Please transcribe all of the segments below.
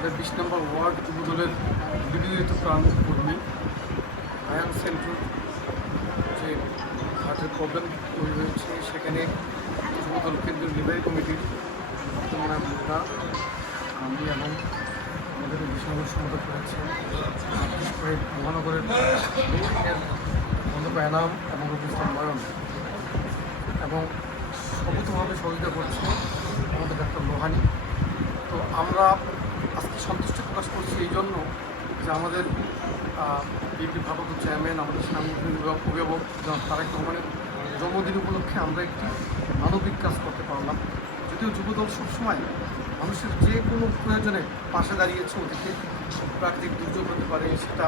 আমাদের বিশ নম্বর ওয়ার্ড যুবদলের বিনোদিত প্রাণ কর্মী, আয়ান সেন্ট্রাল, যে হার্টের প্রবলেম তৈরি হয়েছে সেখানে যুবদল কেন্দ্রীয় নির্বাহী কমিটির বর্তমানে আমরা, আমি এবং আমাদের করেছে বিশেষ করে মহানগরের অধ্যক্ষ এনাম এবং রবীন্দ্র নয়ন। এবং সবুতভাবে সহযোগিতা করছে আমাদের ডাক্তার লোহানি। তো আমরা প্রকাশ করছি এই জন্য যে আমাদের বিপি ভারপ্রাপ্ত চেয়ারম্যান, আমাদের সামনে অভিভাবক তারেক রহমানের জন্মদিন উপলক্ষে আমরা একটি মানবিক কাজ করতে পারলাম। যদিও যুবদল সবসময় মানুষের যে কোনো প্রয়োজনে পাশে দাঁড়িয়েছে, ওদিকে প্রাকৃতিক দুর্যোগ হতে পারে, সেটা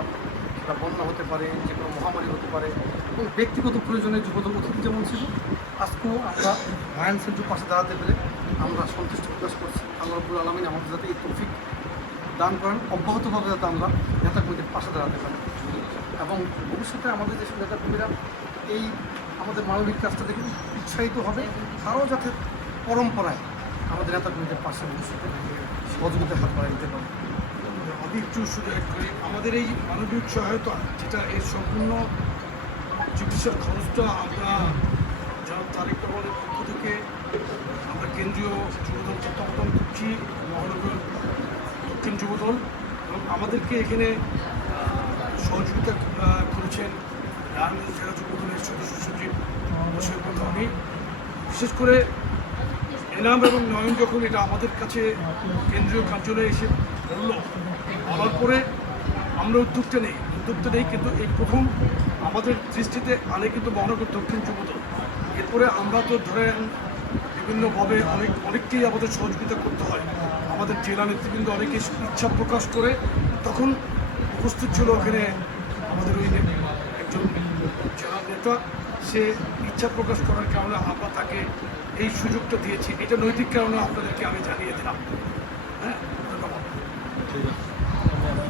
সেটা বন্যা হতে পারে, যে কোনো মহামারী হতে পারে, এবং ব্যক্তিগত প্রয়োজনে যুবদল অতীত যেমন ছিল, আজকেও আমরা মায়ান সেন্টার পাশে দাঁড়াতে পেরে আমরা সন্তুষ্ট প্রকাশ করছি। আল্লাহ আলমিন আমাদের যাতে এই তৌফিক দান করেন, অব্যাহতভাবে যাতে আমরা নেতা কর্মীদের পাশে দাঁড়াতে পারি। এবং ভবিষ্যতে আমাদের যেসব নেতা কর্মীরা এই আমাদের মানবিক কাজটা দেখে উৎসাহিত হবে। তারাও যাতে পরম্পরায় আমাদের নেতা কর্মীদের পাশে ভবিষ্যতে সহযোগিতার হাত বাড়াই দিতে পারে। একটু শুধু অ্যাড আমাদের এই মানবিক সহায়তা, যেটা এর সম্পূর্ণ চিকিৎসার খরচটা আমরা যারা তারিখ পক্ষ থেকে আমরা কেন্দ্রীয় যুবদল তত্ত্বাবধান করছি মহানগর যুবদল এবং আমাদেরকে এখানে সহযোগিতা করেছেন রাজনীতি জেলা যুবদলের সদস্য সচিব বিশেষ করে এনাম এবং নয়ন যখন এটা আমাদের কাছে কেন্দ্রীয় কার্যালয়ে এসে বলল, বলার পরে আমরা উদ্যোগটা নেই উদ্যোগটা নেই, কিন্তু এই প্রথম আমাদের দৃষ্টিতে আনে কিন্তু মহানগর দক্ষিণ যুবদল এরপরে আমরা তো ধরেন বিভিন্নভাবে অনেক অনেককেই আমাদের সহযোগিতা করতে হয়। আমাদের জেলা নেতৃবৃন্দ অনেকে ইচ্ছা প্রকাশ করে, তখন উপস্থিত ছিল ওখানে আমাদের ওই একজন জেলা নেতা। সে ইচ্ছা প্রকাশ করার কারণে আমরা তাকে এই সুযোগটা দিয়েছি। এটা নৈতিক কারণে আপনাদেরকে আমি জানিয়ে দিলাম। হ্যাঁ?